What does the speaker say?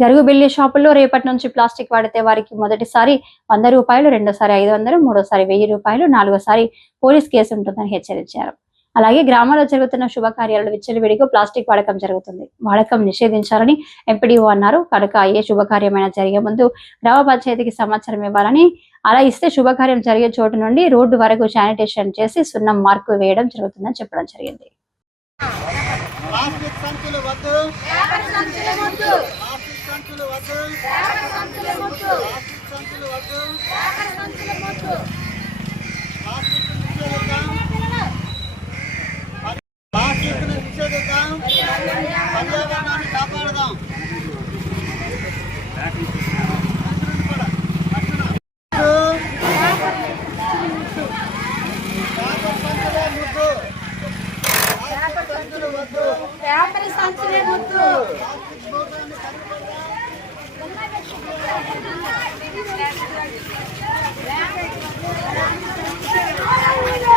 గరుగు బిల్లి షాపుల్లో రేపటి నుంచి ప్లాస్టిక్ వాడితే వారికి మొదటిసారి వంద రూపాయలు రెండోసారి ఐదు వందలు మూడోసారి వెయ్యి రూపాయలు నాలుగోసారి పోలీస్ కేసు ఉంటుందని హెచ్చరించారు. అలాగే గ్రామాల్లో జరుగుతున్న శుభకార్యాలలో విచ్చలవిడిగా ప్లాస్టిక్ వాడకం జరుగుతుంది. వాడకం నిషేధించాలని ఎంపీడీఓ అన్నారు. కనుక ఏ శుభకార్యమైనా జరిగే ముందు గ్రామ పంచాయతీకి సమాచారం ఇవ్వాలని అలా ఇస్తే శుభకార్యం జరిగే చోటు నుండి రోడ్డు వరకు శానిటేషన్ చేసి సున్నం మార్కు వేయడం జరుగుతుందని చెప్పడం జరిగింది. ప్లాస్టిక్ సంచులు వద్దు. ప్లాస్టిక్ సంచులు వద్దు. ప్లాస్టిక్ సంచులు వద్దు. ప్లాస్టిక్ నిషేధిద్దాం ప్లాస్టిక్ నిషేధిద్దాం పర్యావరణాన్ని కాపాడదాం పేపర్ సంచులే ముద్దు ప్లాస్టిక్ సంచులు